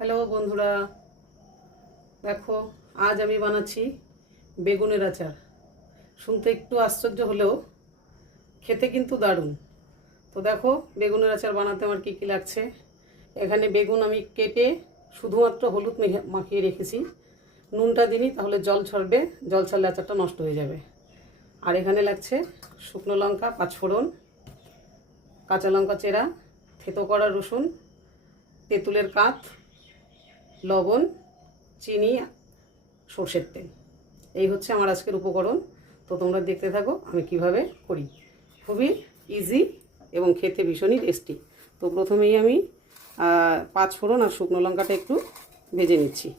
Hello বন্ধুরা, দেখো আজ আমি বানাচ্ছি বেগুনের আচার। শুনতে একটু আশ্চর্য হলেও খেতে কিন্তু দারুণ। তো দেখো বেগুনের আচার বানাতে আমার কী কী লাগছে। এখানে বেগুন আমি কেটে শুধুমাত্র হলুদ মাখিয়ে রেখেছি, নুনটা দিই তাহলে জল ছাড়বে, জল ছাড়লে আচারটা নষ্ট হয়ে যাবে। আর এখানে লাগছে শুকনো লঙ্কা, পাঁচফোড়ন, কাঁচা লঙ্কা চেরা, থেতো করা রসুন, তেঁতুলের কাঠ, লবণ, চিনি, সর্ষের তেল। এই হচ্ছে আমার আজকের উপকরণ। তো তোমরা দেখতে থাকো আমি কিভাবে করি। খুবই ইজি এবং খেতে ভীষণই টেস্টি। তো প্রথমেই আমি পাঁচফোড়ন আর শুকনো লঙ্কাটা একটু ভেজে নিচ্ছি।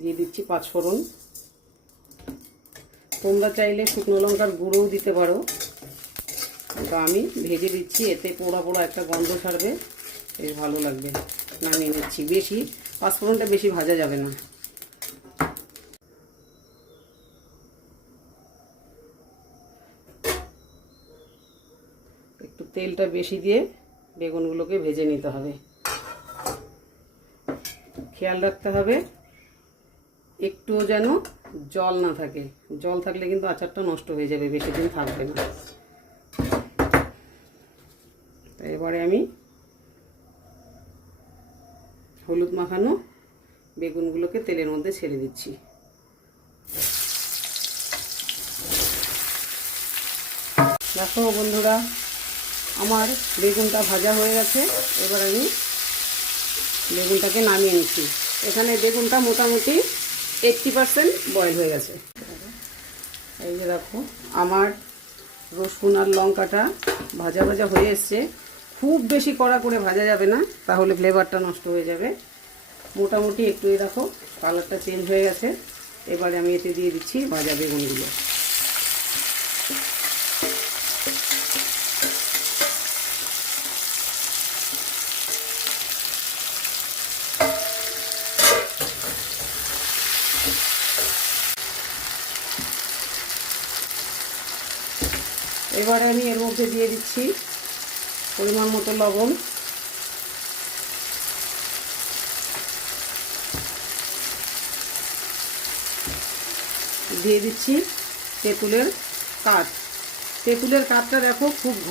দিয়ে দিচ্ছি পাঁচফোড়ন। তোমরা চাইলে শুকনো লঙ্কার গুঁড়োও দিতে পারো, তো আমি ভেজে দিচ্ছি, এতে পোড়া পোড়া একটা গন্ধ ছাড়বে, বেশ ভালো লাগবে। নামিয়ে নিচ্ছি। বেশি পাঁচফোড়নটা বেশি ভাজা যাবে না। একটু তেলটা বেশি দিয়ে বেগুনগুলোকে ভেজে নিতে হবে। খেয়াল রাখতে হবে একটুও যেন জল না থাকে, জল থাকলে কিন্তু আচারটা নষ্ট হয়ে যাবে, বেশি দিন থাকবে না। তো এবারে আমি হলুদ মাখানো বেগুনগুলোকে তেলের মধ্যে ছেড়ে দিচ্ছি। দেখো বন্ধুরা, আমার বেগুনটা ভাজা হয়ে গেছে। এবার আমি বেগুনটাকে নামিয়ে নিচ্ছি। এখানে বেগুনটা মোটামুটি 80% বয়েল হয়ে গেছে। এই যে দেখো আমার রসুন আর লঙ্কাটা ভাজা ভাজা হয়ে এসছে। খুব বেশি কড়া করে ভাজা যাবে না, তাহলে ফ্লেভারটা নষ্ট হয়ে যাবে। মোটামুটি একটু দেখো কালারটা চেঞ্জ হয়ে গেছে। এবারে আমি এতে দিয়ে দিচ্ছি ভাজা বেগুনগুলো। এবারে আমি এর মধ্যে দিয়ে দিচ্ছি পরিমাণ মতো লবণ, দিয়ে দিচ্ছি তেঁতুলের কাঠ। তেঁতুলের কাঠটা দেখো খুব ঘন